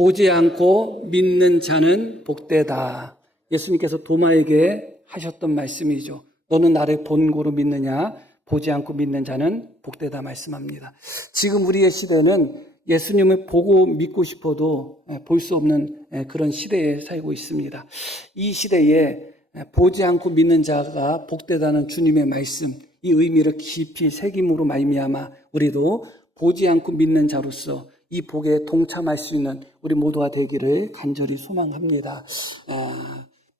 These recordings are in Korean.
보지 않고 믿는 자는 복되다. 예수님께서 도마에게 하셨던 말씀이죠. 너는 나를 본고로 믿느냐? 보지 않고 믿는 자는 복되다 말씀합니다. 지금 우리의 시대는 예수님을 보고 믿고 싶어도 볼 수 없는 그런 시대에 살고 있습니다. 이 시대에 보지 않고 믿는 자가 복되다는 주님의 말씀, 이 의미를 깊이 새김으로 말미암아 우리도 보지 않고 믿는 자로서 이 복에 동참할 수 있는 우리 모두가 되기를 간절히 소망합니다.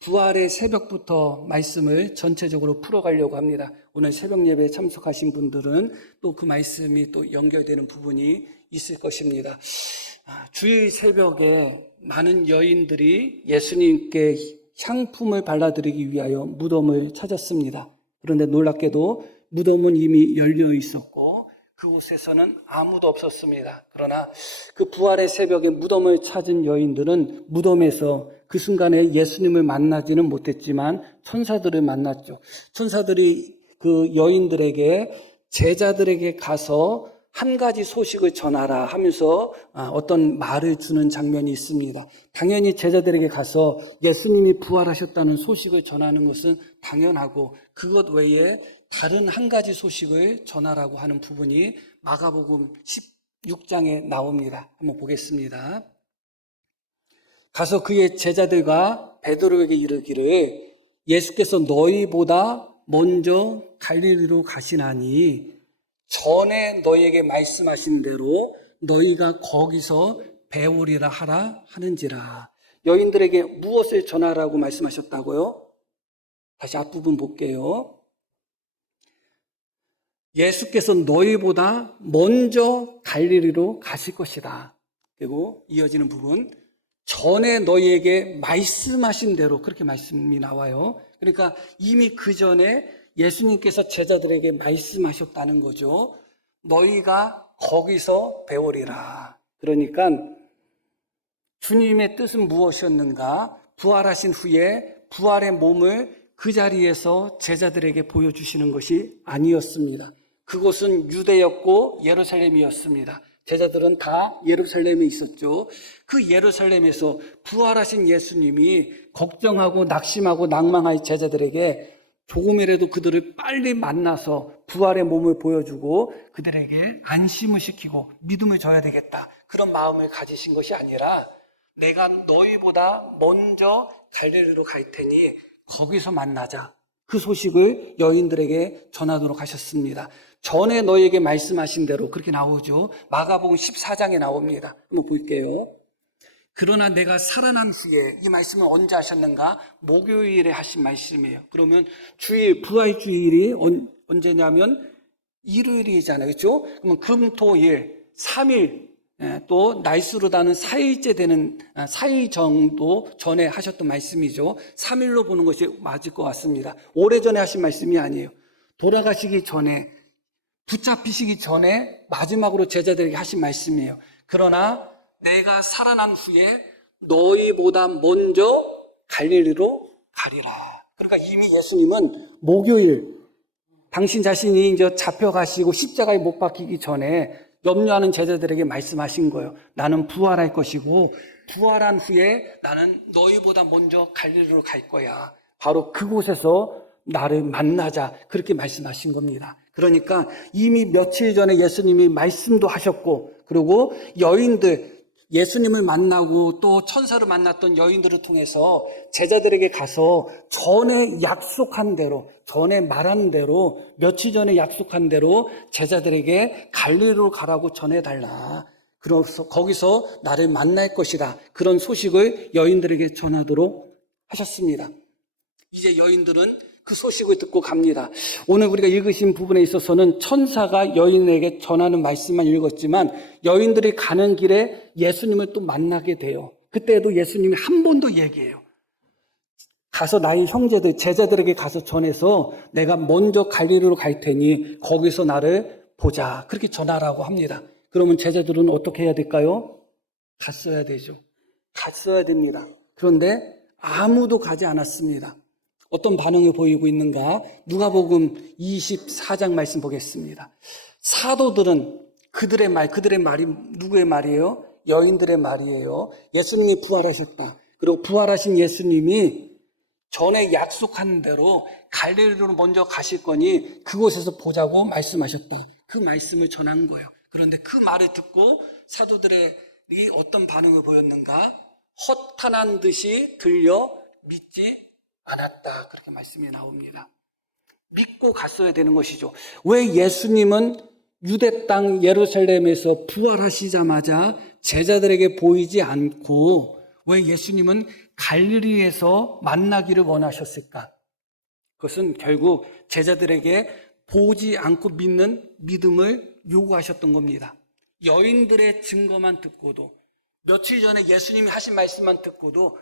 부활의 새벽부터 말씀을 전체적으로 풀어가려고 합니다. 오늘 새벽 예배에 참석하신 분들은 또 그 말씀이 또 연결되는 부분이 있을 것입니다. 주일 새벽에 많은 여인들이 예수님께 향품을 발라드리기 위하여 무덤을 찾았습니다. 그런데 놀랍게도 무덤은 이미 열려 있었고 그곳에서는 아무도 없었습니다. 그러나 그 부활의 새벽에 무덤을 찾은 여인들은 무덤에서 그 순간에 예수님을 만나지는 못했지만 천사들을 만났죠. 천사들이 그 여인들에게 제자들에게 가서 한 가지 소식을 전하라 하면서 어떤 말을 주는 장면이 있습니다. 당연히 제자들에게 가서 예수님이 부활하셨다는 소식을 전하는 것은 당연하고 그것 외에 다른 한 가지 소식을 전하라고 하는 부분이 마가복음 16장에 나옵니다. 한번 보겠습니다. 가서 그의 제자들과 베드로에게 이르기를 예수께서 너희보다 먼저 갈릴리로 가시나니 전에 너희에게 말씀하신 대로 너희가 거기서 배우리라 하라 하는지라. 여인들에게 무엇을 전하라고 말씀하셨다고요? 다시 앞부분 볼게요. 예수께서 너희보다 먼저 갈릴리로 가실 것이다. 그리고 이어지는 부분, 전에 너희에게 말씀하신 대로, 그렇게 말씀이 나와요. 그러니까 이미 그 전에 예수님께서 제자들에게 말씀하셨다는 거죠. 너희가 거기서 배우리라. 그러니까 주님의 뜻은 무엇이었는가? 부활하신 후에 부활의 몸을 그 자리에서 제자들에게 보여주시는 것이 아니었습니다. 그곳은 유대였고 예루살렘이었습니다. 제자들은 다 예루살렘에 있었죠. 그 예루살렘에서 부활하신 예수님이 걱정하고 낙심하고 낭망할 제자들에게 조금이라도 그들을 빨리 만나서 부활의 몸을 보여주고 그들에게 안심을 시키고 믿음을 줘야 되겠다. 그런 마음을 가지신 것이 아니라 내가 너희보다 먼저 갈릴리로 갈 테니 거기서 만나자. 그 소식을 여인들에게 전하도록 하셨습니다. 전에 너희에게 말씀하신 대로 그렇게 나오죠. 마가복음 14장에 나옵니다. 한번 볼게요. 그러나 내가 살아난 후에, 이 말씀은 언제 하셨는가? 목요일에 하신 말씀이에요. 그러면 주일, 부활주일이 언제냐면 일요일이잖아요. 그렇죠? 그러면 금, 토, 일, 3일, 또 날수로다는 4일째 되는 4일 정도 전에 하셨던 말씀이죠. 3일로 보는 것이 맞을 것 같습니다. 오래전에 하신 말씀이 아니에요. 돌아가시기 전에, 붙잡히시기 전에 마지막으로 제자들에게 하신 말씀이에요. 그러나 내가 살아난 후에 너희보다 먼저 갈릴리로 가리라. 그러니까 이미 예수님은 목요일 당신 자신이 이제 잡혀가시고 십자가에 못 박히기 전에 염려하는 제자들에게 말씀하신 거예요. 나는 부활할 것이고 부활한 후에 나는 너희보다 먼저 갈릴리로 갈 거야. 바로 그곳에서 나를 만나자. 그렇게 말씀하신 겁니다. 그러니까 이미 며칠 전에 예수님이 말씀도 하셨고 그리고 여인들 예수님을 만나고 또 천사를 만났던 여인들을 통해서 제자들에게 가서 전에 약속한 대로, 전에 말한 대로, 며칠 전에 약속한 대로 제자들에게 갈릴리로 가라고 전해달라. 그래서 거기서 나를 만날 것이다. 그런 소식을 여인들에게 전하도록 하셨습니다. 이제 여인들은 그 소식을 듣고 갑니다. 오늘 우리가 읽으신 부분에 있어서는 천사가 여인에게 전하는 말씀만 읽었지만 여인들이 가는 길에 예수님을 또 만나게 돼요. 그때도 예수님이 한 번 더 얘기해요. 가서 나의 형제들, 제자들에게 가서 전해서 내가 먼저 갈릴리로 갈 테니 거기서 나를 보자. 그렇게 전하라고 합니다. 그러면 제자들은 어떻게 해야 될까요? 갔어야 되죠. 갔어야 됩니다. 그런데 아무도 가지 않았습니다. 어떤 반응을 보이고 있는가? 누가복음 24장 말씀 보겠습니다. 사도들은 그들의 말이 누구의 말이에요? 여인들의 말이에요. 예수님이 부활하셨다. 그리고 부활하신 예수님이 전에 약속한 대로 갈릴리로 먼저 가실 거니 그곳에서 보자고 말씀하셨다. 그 말씀을 전한 거예요. 그런데 그 말을 듣고 사도들이 어떤 반응을 보였는가? 허탄한 듯이 들려 믿지 않았다. 그렇게 말씀이 나옵니다. 믿고 갔어야 되는 것이죠. 왜 예수님은 유대 땅 예루살렘에서 부활하시자마자 제자들에게 보이지 않고 왜 예수님은 갈릴리에서 만나기를 원하셨을까? 그것은 결국 제자들에게 보지 않고 믿는 믿음을 요구하셨던 겁니다. 여인들의 증거만 듣고도 며칠 전에 예수님이 하신 말씀만 듣고도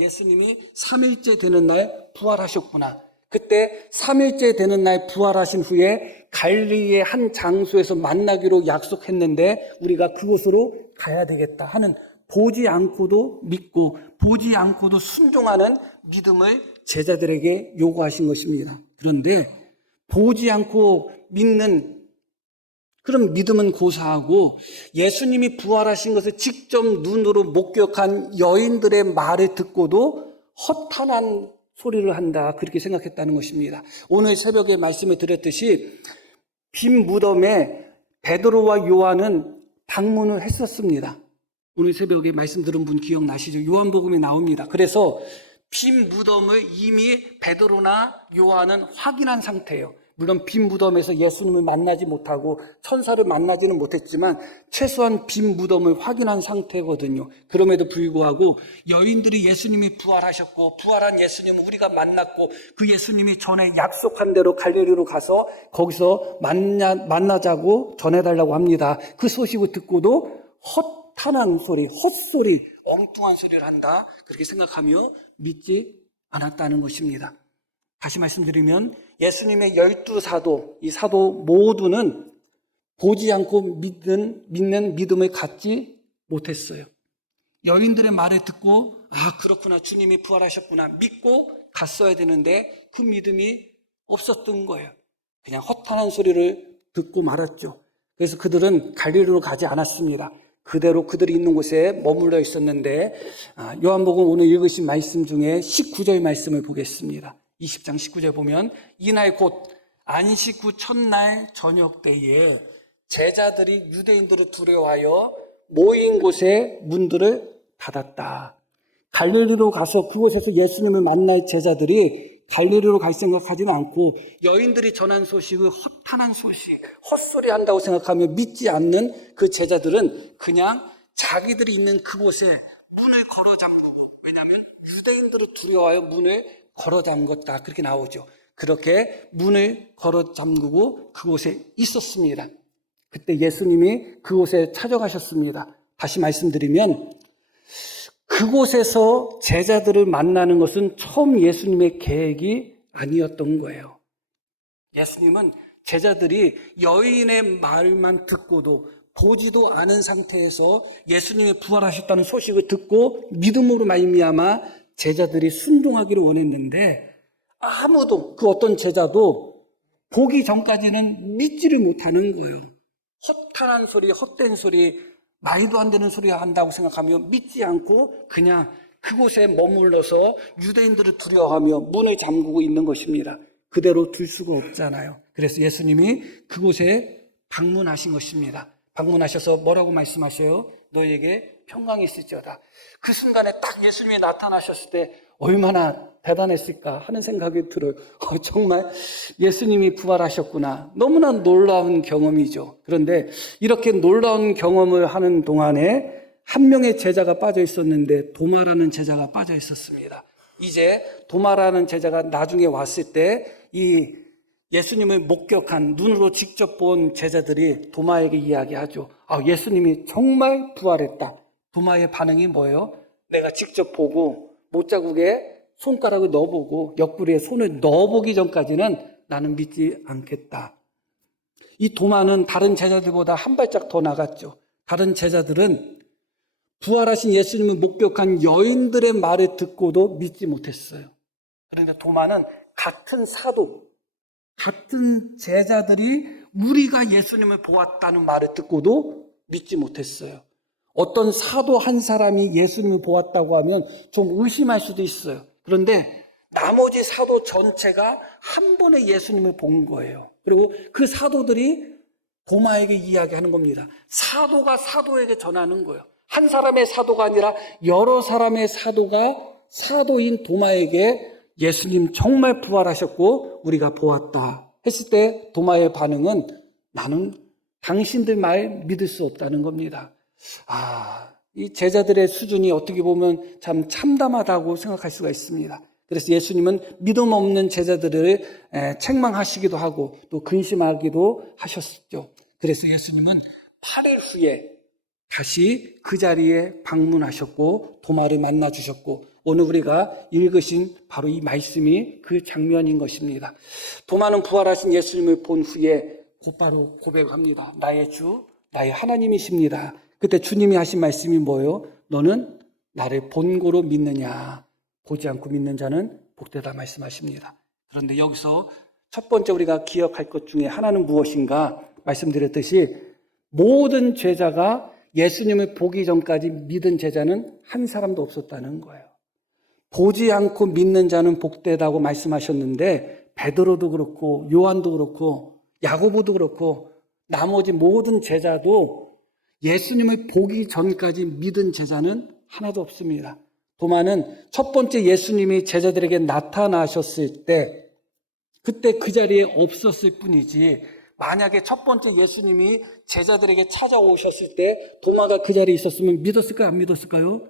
예수님이 3일째 되는 날 부활하셨구나. 그때 3일째 되는 날 부활하신 후에 갈릴리의 한 장소에서 만나기로 약속했는데 우리가 그곳으로 가야 되겠다 하는 보지 않고도 믿고 보지 않고도 순종하는 믿음을 제자들에게 요구하신 것입니다. 그런데 보지 않고 믿는 그런 믿음은 고사하고 예수님이 부활하신 것을 직접 눈으로 목격한 여인들의 말을 듣고도 허탄한 소리를 한다 그렇게 생각했다는 것입니다. 오늘 새벽에 말씀을 드렸듯이 빈 무덤에 베드로와 요한은 방문을 했었습니다. 오늘 새벽에 말씀 들은 분 기억나시죠? 요한복음에 나옵니다. 그래서 빈 무덤을 이미 베드로나 요한은 확인한 상태예요. 물론 빈 무덤에서 예수님을 만나지 못하고 천사를 만나지는 못했지만 최소한 빈 무덤을 확인한 상태거든요. 그럼에도 불구하고 여인들이 예수님이 부활하셨고 부활한 예수님을 우리가 만났고 그 예수님이 전에 약속한 대로 갈릴리로 가서 거기서 만나자고 전해달라고 합니다. 그 소식을 듣고도 허탄한 소리, 헛소리, 엉뚱한 소리를 한다 그렇게 생각하며 믿지 않았다는 것입니다. 다시 말씀드리면 예수님의 12사도, 이 사도 모두는 보지 않고 믿는 믿음을 갖지 못했어요. 여인들의 말을 듣고 그렇구나 주님이 부활하셨구나 믿고 갔어야 되는데 그 믿음이 없었던 거예요. 그냥 허탄한 소리를 듣고 말았죠. 그래서 그들은 갈릴리로 가지 않았습니다. 그대로 그들이 있는 곳에 머물러 있었는데 요한복음 오늘 읽으신 말씀 중에 19절 말씀을 보겠습니다. 20장 19절 보면 이날 곧 안식 후 첫날 저녁 때에 제자들이 유대인들을 두려워하여 모인 곳에 문들을 닫았다. 갈릴리로 가서 그곳에서 예수님을 만날 제자들이 갈릴리로 갈 생각하지는 않고 여인들이 전한 소식을 허탄한 소식, 헛소리 한다고 생각하며 믿지 않는 그 제자들은 그냥 자기들이 있는 그곳에 문을 걸어 잠그고 왜냐하면 유대인들을 두려워하여 문을 걸어 잠궜다 그렇게 나오죠. 그렇게 문을 걸어 잠그고 그곳에 있었습니다. 그때 예수님이 그곳에 찾아가셨습니다. 다시 말씀드리면 그곳에서 제자들을 만나는 것은 처음 예수님의 계획이 아니었던 거예요. 예수님은 제자들이 여인의 말만 듣고도 보지도 않은 상태에서 예수님이 부활하셨다는 소식을 듣고 믿음으로 말미암아 제자들이 순종하기를 원했는데 아무도 그 어떤 제자도 보기 전까지는 믿지를 못하는 거예요. 허탄한 소리, 헛된 소리, 말도 안 되는 소리 한다고 생각하며 믿지 않고 그냥 그곳에 머물러서 유대인들을 두려워하며 문을 잠그고 있는 것입니다. 그대로 둘 수가 없잖아요. 그래서 예수님이 그곳에 방문하신 것입니다. 방문하셔서 뭐라고 말씀하셔요? 너에게 평강이 있을지어다. 그 순간에 딱 예수님이 나타나셨을 때 얼마나 대단했을까 하는 생각이 들어요. 정말 예수님이 부활하셨구나. 너무나 놀라운 경험이죠. 그런데 이렇게 놀라운 경험을 하는 동안에 한 명의 제자가 빠져 있었는데 도마라는 제자가 빠져 있었습니다. 이제 도마라는 제자가 나중에 왔을 때 이 예수님을 목격한 눈으로 직접 본 제자들이 도마에게 이야기하죠. 예수님이 정말 부활했다. 도마의 반응이 뭐예요? 내가 직접 보고 못자국에 손가락을 넣어보고 옆구리에 손을 넣어보기 전까지는 나는 믿지 않겠다. 이 도마는 다른 제자들보다 한 발짝 더 나갔죠. 다른 제자들은 부활하신 예수님을 목격한 여인들의 말을 듣고도 믿지 못했어요. 그런데 도마는 같은 사도, 같은 제자들이 우리가 예수님을 보았다는 말을 듣고도 믿지 못했어요. 어떤 사도 한 사람이 예수님을 보았다고 하면 좀 의심할 수도 있어요. 그런데 나머지 사도 전체가 한 번에 예수님을 본 거예요. 그리고 그 사도들이 도마에게 이야기하는 겁니다. 사도가 사도에게 전하는 거예요. 한 사람의 사도가 아니라 여러 사람의 사도가 사도인 도마에게 예수님 정말 부활하셨고 우리가 보았다 했을 때 도마의 반응은 나는 당신들 말 믿을 수 없다는 겁니다. 이 제자들의 수준이 어떻게 보면 참 참담하다고 생각할 수가 있습니다. 그래서 예수님은 믿음 없는 제자들을 책망하시기도 하고 또 근심하기도 하셨죠. 그래서 예수님은 8일 후에 다시 그 자리에 방문하셨고 도마를 만나 주셨고 오늘 우리가 읽으신 바로 이 말씀이 그 장면인 것입니다. 도마는 부활하신 예수님을 본 후에 곧바로 고백합니다. 나의 주, 나의 하나님이십니다. 그때 주님이 하신 말씀이 뭐예요? 너는 나를 본고로 믿느냐? 보지 않고 믿는 자는 복되다 말씀하십니다. 그런데 여기서 첫 번째 우리가 기억할 것 중에 하나는 무엇인가? 말씀드렸듯이 모든 제자가 예수님을 보기 전까지 믿은 제자는 한 사람도 없었다는 거예요. 보지 않고 믿는 자는 복되다고 말씀하셨는데 베드로도 그렇고 요한도 그렇고 야고보도 그렇고 나머지 모든 제자도 예수님을 보기 전까지 믿은 제자는 하나도 없습니다. 도마는 첫 번째 예수님이 제자들에게 나타나셨을 때 그때 그 자리에 없었을 뿐이지 만약에 첫 번째 예수님이 제자들에게 찾아오셨을 때 도마가 그 자리에 있었으면 믿었을까요? 안 믿었을까요?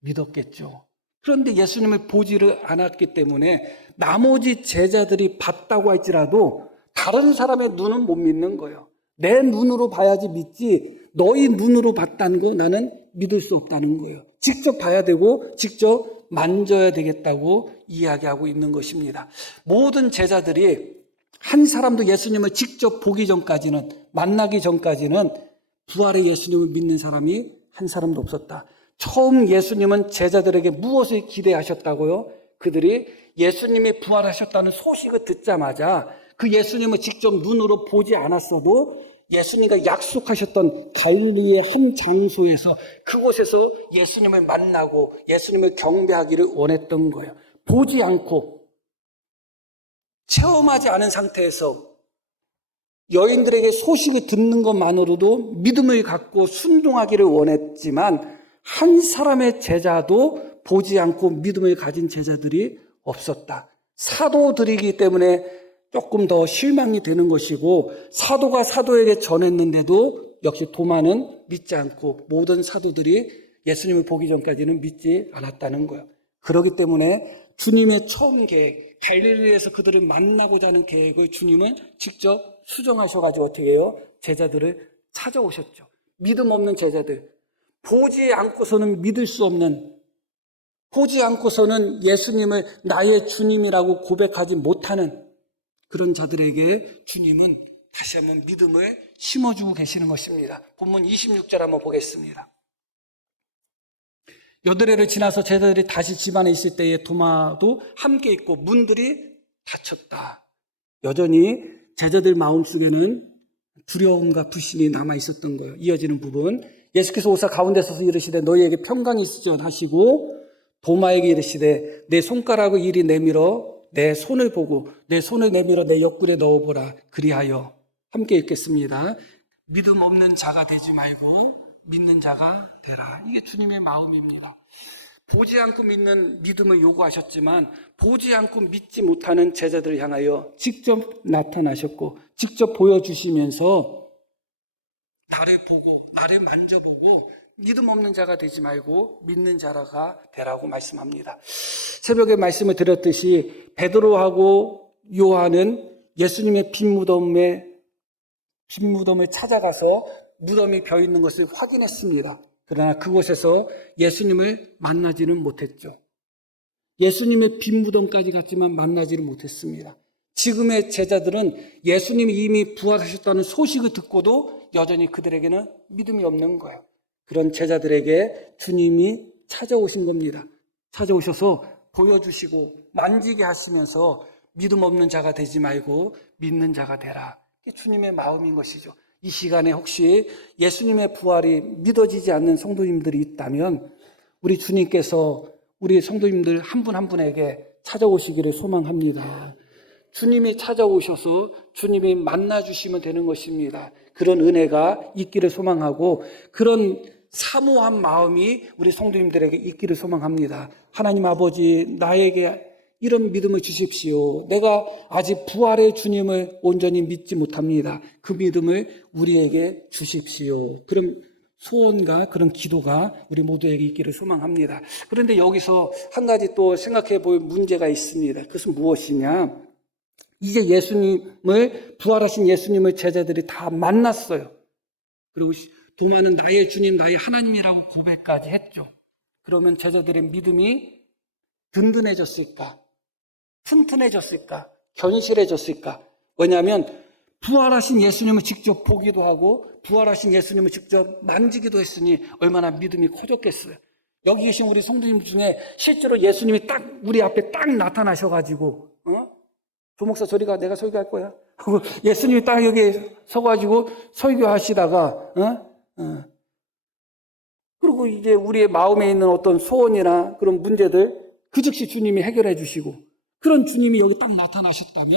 믿었겠죠. 그런데 예수님을 보지를 않았기 때문에 나머지 제자들이 봤다고 할지라도 다른 사람의 눈은 못 믿는 거예요. 내 눈으로 봐야지 믿지 너희 눈으로 봤다는 거 나는 믿을 수 없다는 거예요. 직접 봐야 되고 직접 만져야 되겠다고 이야기하고 있는 것입니다. 모든 제자들이 한 사람도 예수님을 직접 보기 전까지는 만나기 전까지는 부활의 예수님을 믿는 사람이 한 사람도 없었다. 처음 예수님은 제자들에게 무엇을 기대하셨다고요? 그들이 예수님이 부활하셨다는 소식을 듣자마자 그 예수님을 직접 눈으로 보지 않았어도 예수님과 약속하셨던 갈릴리의 한 장소에서 그곳에서 예수님을 만나고 예수님을 경배하기를 원했던 거예요. 보지 않고 체험하지 않은 상태에서 여인들에게 소식을 듣는 것만으로도 믿음을 갖고 순종하기를 원했지만 한 사람의 제자도 보지 않고 믿음을 가진 제자들이 없었다. 사도들이기 때문에 조금 더 실망이 되는 것이고 사도가 사도에게 전했는데도 역시 도마는 믿지 않고 모든 사도들이 예수님을 보기 전까지는 믿지 않았다는 거예요. 그렇기 때문에 주님의 처음 계획, 갈릴리에서 그들을 만나고자 하는 계획을 주님은 직접 수정하셔가지고 어떻게 해요? 제자들을 찾아오셨죠. 믿음 없는 제자들, 보지 않고서는 믿을 수 없는, 보지 않고서는 예수님을 나의 주님이라고 고백하지 못하는 그런 자들에게 주님은 다시 한번 믿음을 심어주고 계시는 것입니다. 본문 26절 한번 보겠습니다. 여드레를 지나서 제자들이 다시 집안에 있을 때에 도마도 함께 있고 문들이 닫혔다. 여전히 제자들 마음속에는 두려움과 불신이 남아 있었던 거예요. 이어지는 부분. 예수께서 오사 가운데 서서 이르시되 너희에게 평강이 있으리라 하시고 도마에게 이르시되 내 손가락을 이리 내밀어 내 손을 보고 내 손을 내밀어 내 옆구리에 넣어보라. 그리하여 함께 읽겠습니다. 믿음 없는 자가 되지 말고 믿는 자가 되라. 이게 주님의 마음입니다. 보지 않고 믿는 믿음을 요구하셨지만 보지 않고 믿지 못하는 제자들을 향하여 직접 나타나셨고 직접 보여주시면서 나를 보고 나를 만져보고 믿음 없는 자가 되지 말고 믿는 자가 되라고 말씀합니다. 새벽에 말씀을 드렸듯이 베드로하고 요한은 예수님의 빈 무덤을 찾아가서 무덤이 비어 있는 것을 확인했습니다. 그러나 그곳에서 예수님을 만나지는 못했죠. 예수님의 빈 무덤까지 갔지만 만나지를 못했습니다. 지금의 제자들은 예수님이 이미 부활하셨다는 소식을 듣고도 여전히 그들에게는 믿음이 없는 거예요. 그런 제자들에게 주님이 찾아오신 겁니다. 찾아오셔서 보여주시고 만지게 하시면서 믿음 없는 자가 되지 말고 믿는 자가 되라. 이게 주님의 마음인 것이죠. 이 시간에 혹시 예수님의 부활이 믿어지지 않는 성도님들이 있다면 우리 주님께서 우리 성도님들 한 분 한 분에게 찾아오시기를 소망합니다. 주님이 찾아오셔서 주님이 만나주시면 되는 것입니다. 그런 은혜가 있기를 소망하고 그런 사모한 마음이 우리 성도님들에게 있기를 소망합니다. 하나님 아버지, 나에게 이런 믿음을 주십시오. 내가 아직 부활의 주님을 온전히 믿지 못합니다. 그 믿음을 우리에게 주십시오. 그럼 소원과 그런 기도가 우리 모두에게 있기를 소망합니다. 그런데 여기서 한 가지 또 생각해 볼 문제가 있습니다. 그것은 무엇이냐? 이제 부활하신 예수님을 제자들이 다 만났어요. 그리고 도마는 나의 주님, 나의 하나님이라고 고백까지 했죠. 그러면 제자들의 믿음이 든든해졌을까? 튼튼해졌을까? 견실해졌을까? 왜냐하면 부활하신 예수님을 직접 보기도 하고 부활하신 예수님을 직접 만지기도 했으니 얼마나 믿음이 커졌겠어요. 여기 계신 우리 성도님 중에 실제로 예수님이 딱 우리 앞에 딱 나타나셔가지고 조 목사 저리 가, 내가 설교할 거야 하고 예수님이 딱 여기 서가지고 설교하시다가 그리고 이제 우리의 마음에 있는 어떤 소원이나 그런 문제들 그 즉시 주님이 해결해 주시고 그런 주님이 여기 딱 나타나셨다면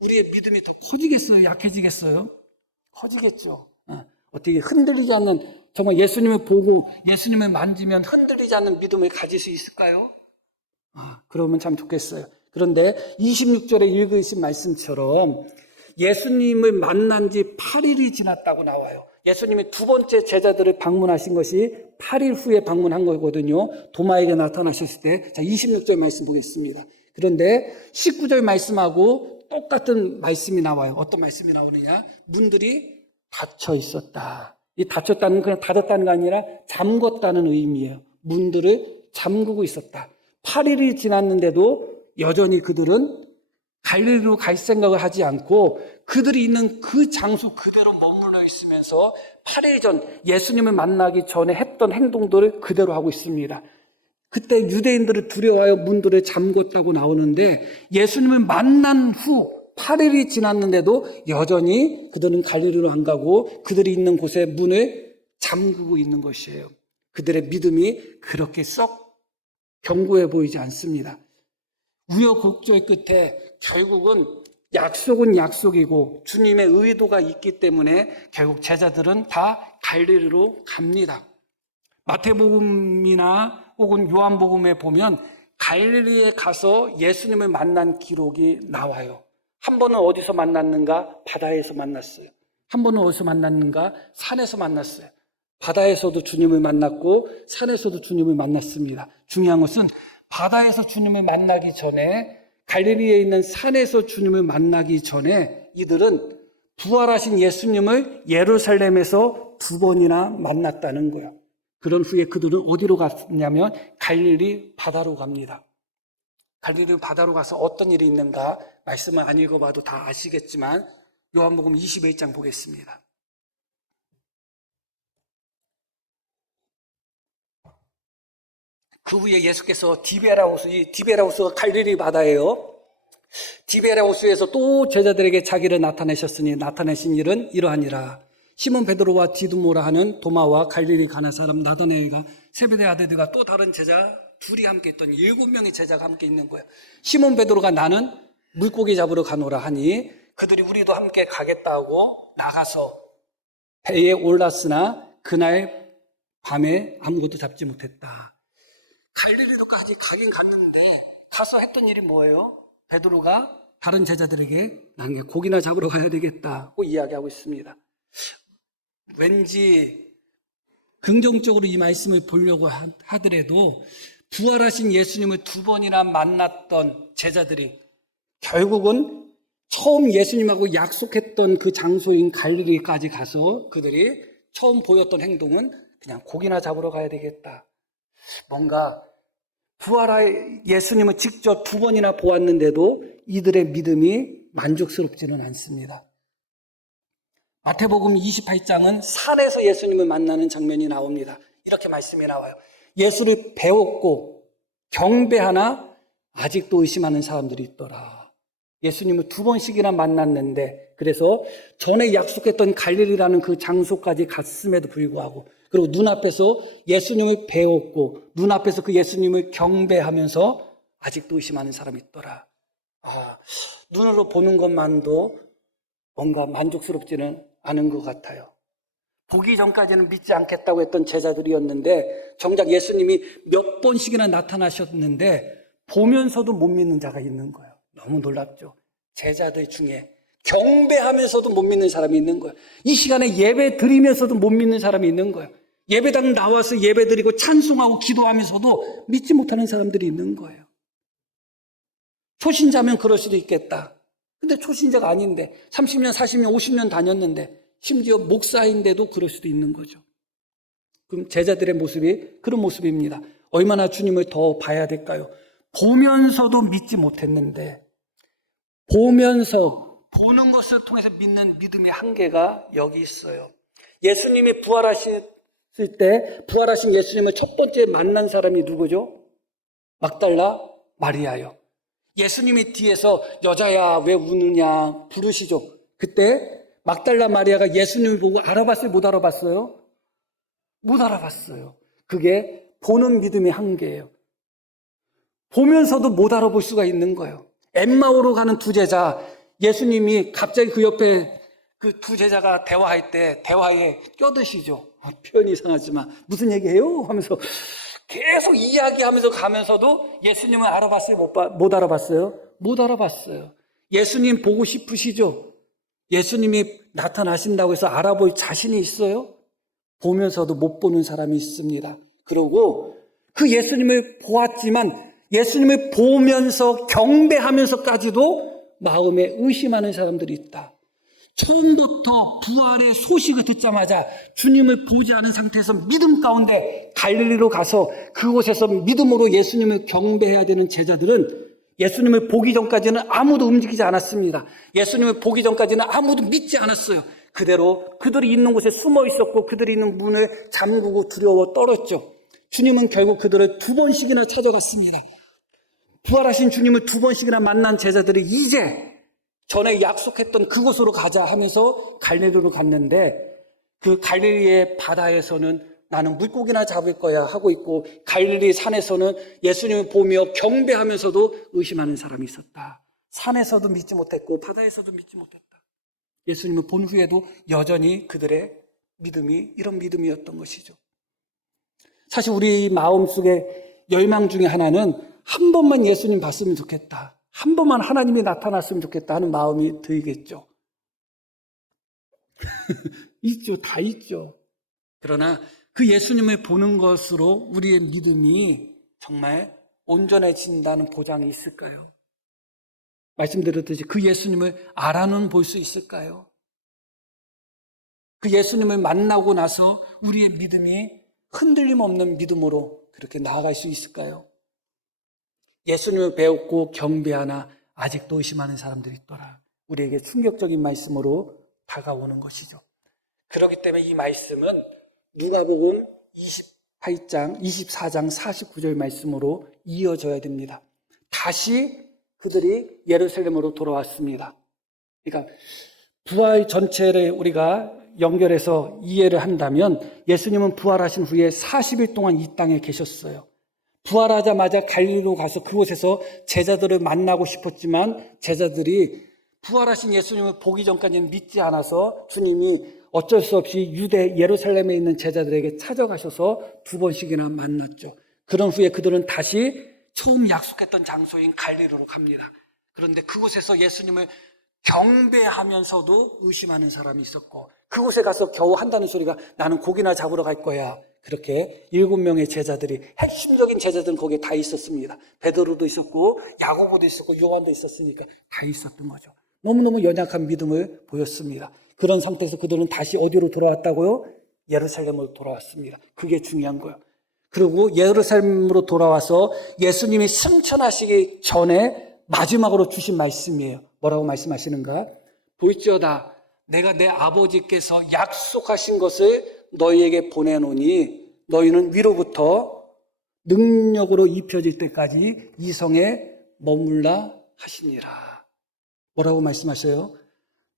우리의 믿음이 더 커지겠어요? 약해지겠어요? 커지겠죠. 어떻게 흔들리지 않는, 정말 예수님을 보고 예수님을 만지면 흔들리지 않는 믿음을 가질 수 있을까요? 그러면 참 좋겠어요. 그런데 26절에 읽으신 말씀처럼 예수님을 만난 지 8일이 지났다고 나와요. 예수님이 두 번째 제자들을 방문하신 것이 8일 후에 방문한 거거든요. 도마에게 나타나셨을 때. 자, 26절 말씀 보겠습니다. 그런데 19절 말씀하고 똑같은 말씀이 나와요. 어떤 말씀이 나오느냐? 문들이 닫혀 있었다. 이 닫혔다는 그냥 닫았다는 게 아니라 잠궜다는 의미예요. 문들을 잠그고 있었다. 8일이 지났는데도 여전히 그들은 갈릴리로 갈 생각을 하지 않고 그들이 있는 그 장소 그대로 머물러 있으면서 8일 전 예수님을 만나기 전에 했던 행동들을 그대로 하고 있습니다. 그때 유대인들을 두려워하여 문들을 잠궜다고 나오는데 예수님을 만난 후 8일이 지났는데도 여전히 그들은 갈릴리로 안 가고 그들이 있는 곳에 문을 잠그고 있는 것이에요. 그들의 믿음이 그렇게 썩 견고해 보이지 않습니다. 우여곡절 끝에 결국은 약속은 약속이고 주님의 의도가 있기 때문에 결국 제자들은 다 갈릴리로 갑니다. 마태복음이나 혹은 요한복음에 보면 갈릴리에 가서 예수님을 만난 기록이 나와요. 한 번은 어디서 만났는가? 바다에서 만났어요. 한 번은 어디서 만났는가? 산에서 만났어요. 바다에서도 주님을 만났고 산에서도 주님을 만났습니다. 중요한 것은 바다에서 주님을 만나기 전에 갈릴리에 있는 산에서 주님을 만나기 전에 이들은 부활하신 예수님을 예루살렘에서 2번이나 만났다는 거예요. 그런 후에 그들은 어디로 갔냐면 갈릴리 바다로 갑니다. 갈릴리 바다로 가서 어떤 일이 있는가 말씀을 안 읽어봐도 다 아시겠지만 요한복음 21장 보겠습니다. 그 후에 예수께서 이 디베라호수가 갈릴리 바다예요. 디베라호수에서 또 제자들에게 자기를 나타내셨으니 나타내신 일은 이러하니라. 시몬 베드로와 디두모라 하는 도마와 갈릴리 가나 사람 나다나엘과 세베대 아들들과 또 다른 제자 둘이 함께 있던 7명의 제자가 함께 있는 거예요. 시몬 베드로가 나는 물고기 잡으러 가노라 하니 그들이 우리도 함께 가겠다고 나가서 배에 올랐으나 그날 밤에 아무것도 잡지 못했다. 갈릴리도까지 가긴 갔는데 가서 했던 일이 뭐예요? 베드로가 다른 제자들에게 나는 고기나 잡으러 가야 되겠다고 이야기하고 있습니다. 왠지 긍정적으로 이 말씀을 보려고 하더라도 부활하신 예수님을 2번이나 만났던 제자들이 결국은 처음 예수님하고 약속했던 그 장소인 갈릴리까지 가서 그들이 처음 보였던 행동은 그냥 고기나 잡으러 가야 되겠다. 뭔가 부활한 예수님을 직접 2번이나 보았는데도 이들의 믿음이 만족스럽지는 않습니다. 마태복음 28장은 산에서 예수님을 만나는 장면이 나옵니다. 이렇게 말씀이 나와요. 예수를 배웠고 경배하나 아직도 의심하는 사람들이 있더라. 예수님을 두 번씩이나 만났는데, 그래서 전에 약속했던 갈릴리라는 그 장소까지 갔음에도 불구하고, 그리고 눈앞에서 예수님을 배웠고 눈앞에서 그 예수님을 경배하면서 아직도 의심하는 사람이 있더라. 눈으로 보는 것만도 뭔가 만족스럽지는 않은 것 같아요. 보기 전까지는 믿지 않겠다고 했던 제자들이었는데 정작 예수님이 몇 번씩이나 나타나셨는데 보면서도 못 믿는 자가 있는 거예요. 너무 놀랍죠. 제자들 중에 경배하면서도 못 믿는 사람이 있는 거예요. 이 시간에 예배 드리면서도 못 믿는 사람이 있는 거예요. 예배당 나와서 예배 드리고 찬송하고 기도하면서도 믿지 못하는 사람들이 있는 거예요. 초신자면 그럴 수도 있겠다. 근데 초신자가 아닌데 30년, 40년, 50년 다녔는데 심지어 목사인데도 그럴 수도 있는 거죠. 그럼 제자들의 모습이 그런 모습입니다. 얼마나 주님을 더 봐야 될까요? 보면서도 믿지 못했는데 보는 것을 통해서 믿는 믿음의 한계가 여기 있어요. 예수님이 부활하실 때 부활하신 예수님을 첫 번째 만난 사람이 누구죠? 막달라 마리아요. 예수님이 뒤에서 여자야 왜 우느냐 부르시죠. 그때 막달라 마리아가 예수님을 보고 알아봤어요? 못 알아봤어요? 못 알아봤어요. 그게 보는 믿음의 한계예요. 보면서도 못 알아볼 수가 있는 거예요. 엠마오로 가는 두 제자, 예수님이 갑자기 그 옆에 그 두 제자가 대화할 때 대화에 껴드시죠. 표현이 이상하지만 무슨 얘기해요? 하면서 계속 이야기하면서 가면서도 예수님을 알아봤어요? 못 알아봤어요? 못 알아봤어요. 예수님 보고 싶으시죠? 예수님이 나타나신다고 해서 알아볼 자신이 있어요? 보면서도 못 보는 사람이 있습니다. 그리고 그 예수님을 보았지만 예수님을 보면서 경배하면서까지도 마음에 의심하는 사람들이 있다. 처음부터 부활의 소식을 듣자마자 주님을 보지 않은 상태에서 믿음 가운데 갈릴리로 가서 그곳에서 믿음으로 예수님을 경배해야 되는 제자들은 예수님을 보기 전까지는 아무도 움직이지 않았습니다. 예수님을 보기 전까지는 아무도 믿지 않았어요. 그대로 그들이 있는 곳에 숨어 있었고 그들이 있는 문을 잠그고 두려워 떨었죠. 주님은 결국 그들을 두 번씩이나 찾아갔습니다. 부활하신 주님을 두 번씩이나 만난 제자들이 이제 전에 약속했던 그곳으로 가자 하면서 갈릴리로 갔는데 그 갈릴리의 바다에서는 나는 물고기나 잡을 거야 하고 있고 갈릴리 산에서는 예수님을 보며 경배하면서도 의심하는 사람이 있었다. 산에서도 믿지 못했고 바다에서도 믿지 못했다. 예수님을 본 후에도 여전히 그들의 믿음이 이런 믿음이었던 것이죠. 사실 우리 마음속에 열망 중에 하나는 한 번만 예수님 봤으면 좋겠다. 한 번만 하나님이 나타났으면 좋겠다 하는 마음이 들겠죠. 있죠. 다 있죠. 그러나 그 예수님을 보는 것으로 우리의 믿음이 정말 온전해진다는 보장이 있을까요? 말씀드렸듯이 그 예수님을 알아는 볼 수 있을까요? 그 예수님을 만나고 나서 우리의 믿음이 흔들림 없는 믿음으로 그렇게 나아갈 수 있을까요? 예수님을 배웠고 경배하나 아직도 의심하는 사람들이 있더라. 우리에게 충격적인 말씀으로 다가오는 것이죠. 그렇기 때문에 이 말씀은 누가복음 24장 49절 말씀으로 이어져야 됩니다. 다시 그들이 예루살렘으로 돌아왔습니다. 그러니까 부활 전체를 우리가 연결해서 이해를 한다면 예수님은 부활하신 후에 40일 동안 이 땅에 계셨어요. 부활하자마자 갈릴리로 가서 그곳에서 제자들을 만나고 싶었지만 제자들이 부활하신 예수님을 보기 전까지는 믿지 않아서 주님이 어쩔 수 없이 유대 예루살렘에 있는 제자들에게 찾아가셔서 두 번씩이나 만났죠. 그런 후에 그들은 다시 처음 약속했던 장소인 갈릴리로 갑니다. 그런데 그곳에서 예수님을 경배하면서도 의심하는 사람이 있었고 그곳에 가서 겨우 한다는 소리가 나는 고기나 잡으러 갈 거야. 그렇게 7명의 제자들이 핵심적인 제자들은 거기에 다 있었습니다. 베드로도 있었고 야고보도 있었고 요한도 있었으니까 다 있었던 거죠. 너무너무 연약한 믿음을 보였습니다. 그런 상태에서 그들은 다시 어디로 돌아왔다고요? 예루살렘으로 돌아왔습니다. 그게 중요한 거예요. 그리고 예루살렘으로 돌아와서 예수님이 승천하시기 전에 마지막으로 주신 말씀이에요. 뭐라고 말씀하시는가? 볼지어다 내가 내 아버지께서 약속하신 것을 너희에게 보내노니 너희는 위로부터 능력으로 입혀질 때까지 이 성에 머물라 하시니라. 뭐라고 말씀하셔요?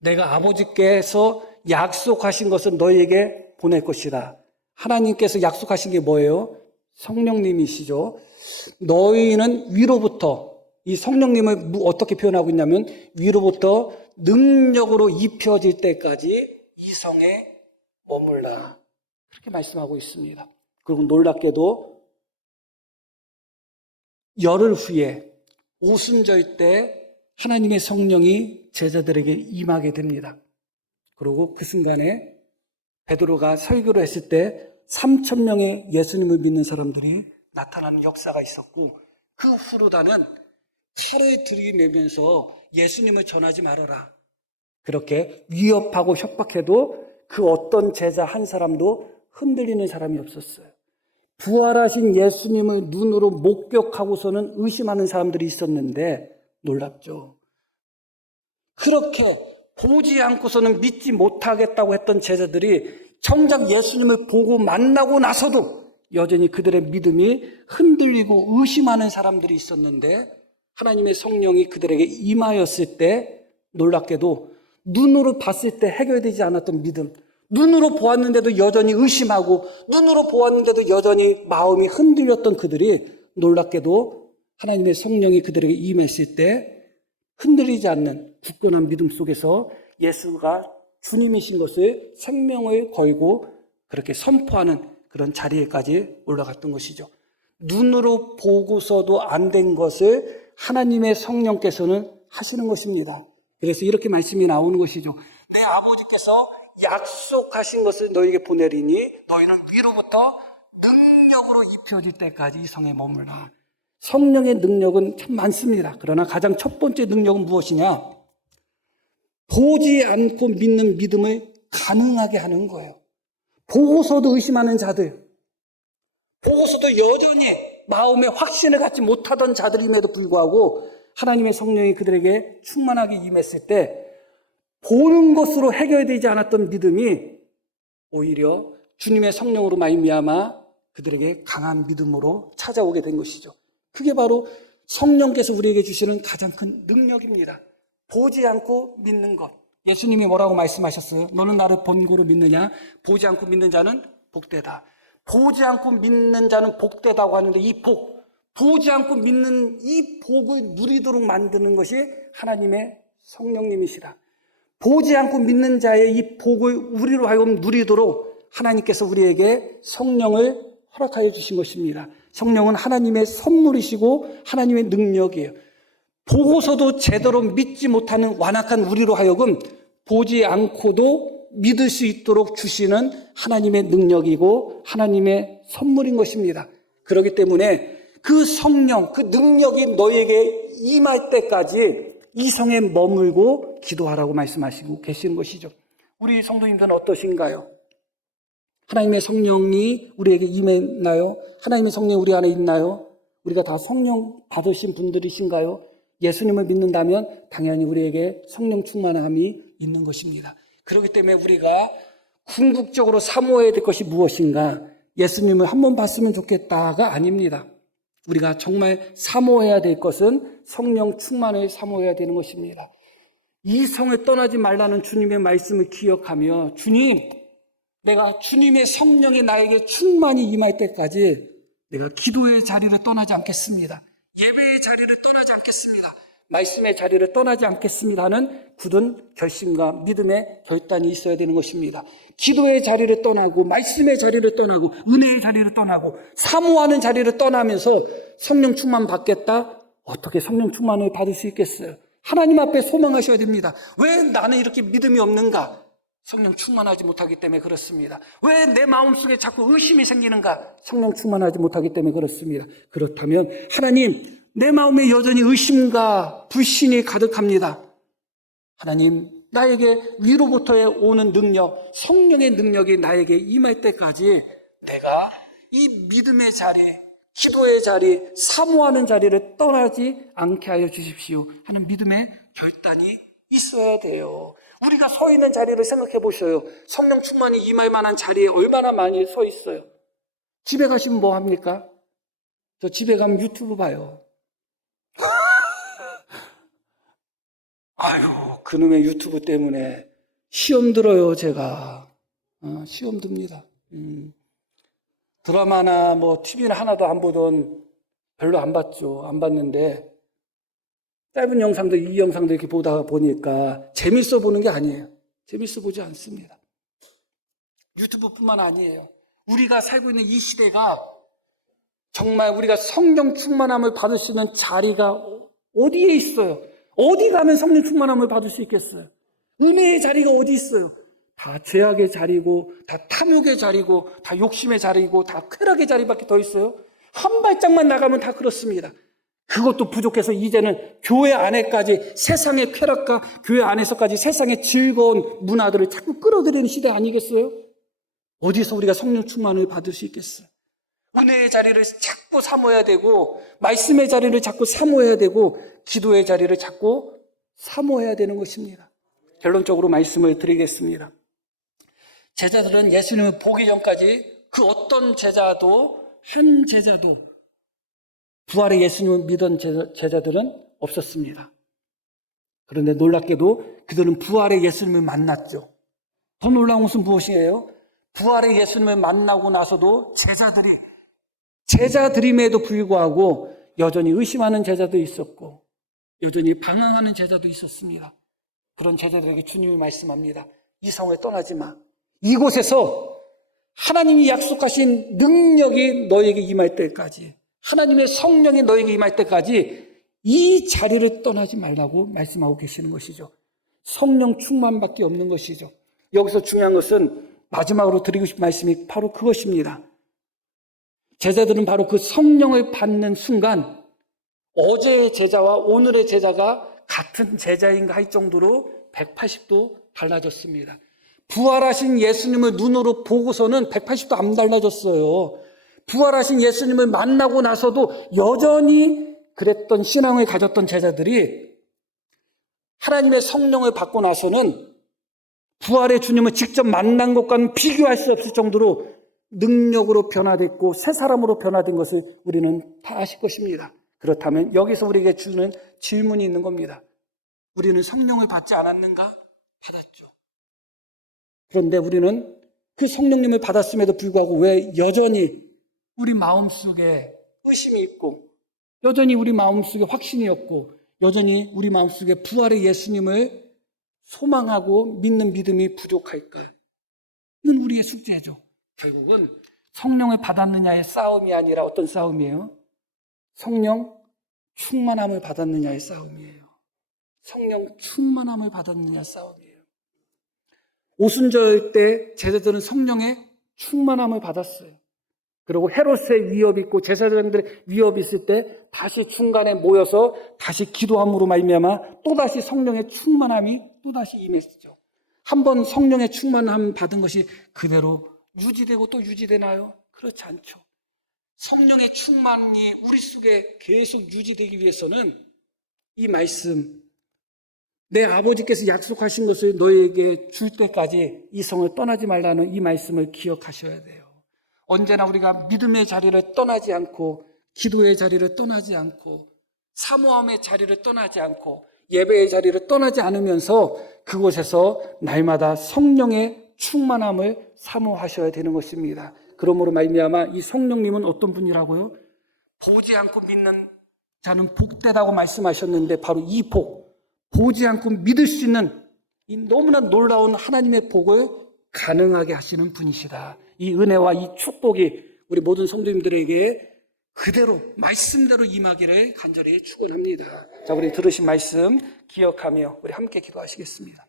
내가 아버지께서 약속하신 것을 너희에게 보낼 것이다. 하나님께서 약속하신 게 뭐예요? 성령님이시죠. 너희는 위로부터, 이 성령님을 어떻게 표현하고 있냐면 위로부터 능력으로 입혀질 때까지 이성에 머물라. 그렇게 말씀하고 있습니다. 그리고 놀랍게도 열흘 후에 오순절 때 하나님의 성령이 제자들에게 임하게 됩니다. 그리고 그 순간에 베드로가 설교를 했을 때 3,000명의 예수님을 믿는 사람들이 나타나는 역사가 있었고, 그 후로다는 칼을 들이매면서 예수님을 전하지 말아라. 그렇게 위협하고 협박해도 그 어떤 제자 한 사람도 흔들리는 사람이 없었어요. 부활하신 예수님을 눈으로 목격하고서는 의심하는 사람들이 있었는데 놀랍죠. 그렇게 보지 않고서는 믿지 못하겠다고 했던 제자들이 정작 예수님을 보고 만나고 나서도 여전히 그들의 믿음이 흔들리고 의심하는 사람들이 있었는데, 하나님의 성령이 그들에게 임하였을 때 놀랍게도 눈으로 봤을 때 해결되지 않았던 믿음, 눈으로 보았는데도 여전히 의심하고 눈으로 보았는데도 여전히 마음이 흔들렸던 그들이 놀랍게도 하나님의 성령이 그들에게 임했을 때 흔들리지 않는 굳건한 믿음 속에서 예수가 주님이신 것을 생명을 걸고 그렇게 선포하는 그런 자리에까지 올라갔던 것이죠. 눈으로 보고서도 안 된 것을 하나님의 성령께서는 하시는 것입니다. 그래서 이렇게 말씀이 나오는 것이죠. 내 아버지께서 약속하신 것을 너에게 보내리니 너희는 위로부터 능력으로 입혀질 때까지 이 성에 머물라. 성령의 능력은 참 많습니다. 그러나 가장 첫 번째 능력은 무엇이냐? 보지 않고 믿는 믿음을 가능하게 하는 거예요. 보고서도 의심하는 자들, 보고서도 여전히 마음에 확신을 갖지 못하던 자들임에도 불구하고 하나님의 성령이 그들에게 충만하게 임했을 때 보는 것으로 해결되지 않았던 믿음이 오히려 주님의 성령으로 말미암아 그들에게 강한 믿음으로 찾아오게 된 것이죠. 그게 바로 성령께서 우리에게 주시는 가장 큰 능력입니다. 보지 않고 믿는 것. 예수님이 뭐라고 말씀하셨어요? 너는 나를 본고로 믿느냐? 보지 않고 믿는 자는 복되다. 보지 않고 믿는 자는 복되다고 하는데 이 복, 보지 않고 믿는 이 복을 누리도록 만드는 것이 하나님의 성령님이시다. 보지 않고 믿는 자의 이 복을 우리로 하여금 누리도록 하나님께서 우리에게 성령을 허락하여 주신 것입니다. 성령은 하나님의 선물이시고 하나님의 능력이에요. 보고서도 제대로 믿지 못하는 완악한 우리로 하여금 보지 않고도 믿을 수 있도록 주시는 하나님의 능력이고 하나님의 선물인 것입니다. 그렇기 때문에 그 성령, 그 능력이 너에게 임할 때까지 이 성에 머물고 기도하라고 말씀하시고 계시는 것이죠. 우리 성도님들은 어떠신가요? 하나님의 성령이 우리에게 임했나요? 하나님의 성령이 우리 안에 있나요? 우리가 다 성령 받으신 분들이신가요? 예수님을 믿는다면 당연히 우리에게 성령 충만함이 있는 것입니다. 그렇기 때문에 우리가 궁극적으로 사모해야 될 것이 무엇인가? 예수님을 한번 봤으면 좋겠다가 아닙니다. 우리가 정말 사모해야 될 것은 성령 충만을 사모해야 되는 것입니다. 이 성을 떠나지 말라는 주님의 말씀을 기억하며 주님, 내가 주님의 성령이 나에게 충만히 임할 때까지 내가 기도의 자리를 떠나지 않겠습니다. 예배의 자리를 떠나지 않겠습니다. 말씀의 자리를 떠나지 않겠습니다 하는 굳은 결심과 믿음의 결단이 있어야 되는 것입니다. 기도의 자리를 떠나고 말씀의 자리를 떠나고 은혜의 자리를 떠나고 사모하는 자리를 떠나면서 성령 충만 받겠다? 어떻게 성령 충만을 받을 수 있겠어요? 하나님 앞에 소망하셔야 됩니다. 왜 나는 이렇게 믿음이 없는가? 성령 충만하지 못하기 때문에 그렇습니다. 왜 내 마음속에 자꾸 의심이 생기는가? 성령 충만하지 못하기 때문에 그렇습니다. 그렇다면 하나님, 내 마음에 여전히 의심과 불신이 가득합니다. 하나님, 나에게 위로부터의 오는 능력, 성령의 능력이 나에게 임할 때까지 내가 이 믿음의 자리, 기도의 자리, 사모하는 자리를 떠나지 않게 하여 주십시오 하는 믿음의 결단이 있어야 돼요. 우리가 서 있는 자리를 생각해 보셔요. 성령 충만이 임할 만한 자리에 얼마나 많이 서 있어요. 집에 가시면 뭐 합니까? 저 집에 가면 유튜브 봐요. 아유, 그놈의 유튜브 때문에 시험 들어요, 제가. 시험 듭니다. 드라마나 뭐 TV나 하나도 안 보던, 별로 안 봤죠. 안 봤는데 짧은 영상도 이 영상도 이렇게 보다 보니까 재밌어 보는 게 아니에요. 재밌어 보지 않습니다. 유튜브뿐만 아니에요. 우리가 살고 있는 이 시대가 정말 우리가 성령 충만함을 받을 수 있는 자리가 어디에 있어요? 어디 가면 성령 충만함을 받을 수 있겠어요? 은혜의 자리가 어디 있어요? 다 죄악의 자리고, 다 탐욕의 자리고, 다 욕심의 자리고, 다 쾌락의 자리밖에 더 있어요? 한 발짝만 나가면 다 그렇습니다. 그것도 부족해서 이제는 교회 안에까지 세상의 쾌락과 교회 안에서까지 세상의 즐거운 문화들을 자꾸 끌어들이는 시대 아니겠어요? 어디서 우리가 성령 충만을 받을 수 있겠어요? 은혜의 자리를 자꾸 사모해야 되고, 말씀의 자리를 자꾸 사모해야 되고, 기도의 자리를 자꾸 사모해야 되는 것입니다. 결론적으로 말씀을 드리겠습니다. 제자들은 예수님을 보기 전까지 그 어떤 제자도, 한 제자도, 부활의 예수님을 믿은 제자들은 없었습니다. 그런데 놀랍게도 그들은 부활의 예수님을 만났죠. 더 놀라운 것은 무엇이에요? 부활의 예수님을 만나고 나서도 제자들임에도 불구하고 여전히 의심하는 제자도 있었고, 여전히 방황하는 제자도 있었습니다. 그런 제자들에게 주님이 말씀합니다. 이 성을 떠나지 마. 이곳에서 하나님이 약속하신 능력이 너에게 임할 때까지, 하나님의 성령이 너에게 임할 때까지 이 자리를 떠나지 말라고 말씀하고 계시는 것이죠. 성령 충만밖에 없는 것이죠. 여기서 중요한 것은 마지막으로 드리고 싶은 말씀이 바로 그것입니다. 제자들은 바로 그 성령을 받는 순간 어제의 제자와 오늘의 제자가 같은 제자인가 할 정도로 180도 달라졌습니다. 부활하신 예수님을 눈으로 보고서는 180도 안 달라졌어요. 부활하신 예수님을 만나고 나서도 여전히 그랬던 신앙을 가졌던 제자들이 하나님의 성령을 받고 나서는 부활의 주님을 직접 만난 것과는 비교할 수 없을 정도로 능력으로 변화됐고 새 사람으로 변화된 것을 우리는 다 아실 것입니다. 그렇다면 여기서 우리에게 주는 질문이 있는 겁니다. 우리는 성령을 받지 않았는가? 받았죠. 그런데 우리는 그 성령님을 받았음에도 불구하고 왜 여전히 우리 마음속에 의심이 있고, 여전히 우리 마음속에 확신이 없고, 여전히 우리 마음속에 부활의 예수님을 소망하고 믿는 믿음이 부족할까요? 이건 우리의 숙제죠. 결국은 성령을 받았느냐의 싸움이 아니라 어떤 싸움이에요? 성령 충만함을 받았느냐의 싸움이에요. 성령 충만함을 받았느냐의 싸움이에요. 오순절 때 제자들은 성령의 충만함을 받았어요. 그리고 헤롯의 위협이 있고 제사장들의 위협이 있을 때 다시 중간에 모여서 다시 기도함으로 말미암아 또다시 성령의 충만함이 또다시 임했죠. 한번 성령의 충만함 받은 것이 그대로 유지되고 또 유지되나요? 그렇지 않죠. 성령의 충만이 우리 속에 계속 유지되기 위해서는 이 말씀, 내 아버지께서 약속하신 것을 너에게 줄 때까지 이 성을 떠나지 말라는 이 말씀을 기억하셔야 돼요. 언제나 우리가 믿음의 자리를 떠나지 않고, 기도의 자리를 떠나지 않고, 사모함의 자리를 떠나지 않고, 예배의 자리를 떠나지 않으면서 그곳에서 날마다 성령의 충만함을 사모하셔야 되는 것입니다. 그러므로 말미암아 이 성령님은 어떤 분이라고요? 보지 않고 믿는 자는 복되다고 말씀하셨는데 바로 이 복, 보지 않고 믿을 수 있는 이 너무나 놀라운 하나님의 복을 가능하게 하시는 분이시다. 이 은혜와 이 축복이 우리 모든 성도님들에게 그대로 말씀대로 임하기를 간절히 축원합니다. 자, 우리 들으신 말씀 기억하며 우리 함께 기도하시겠습니다.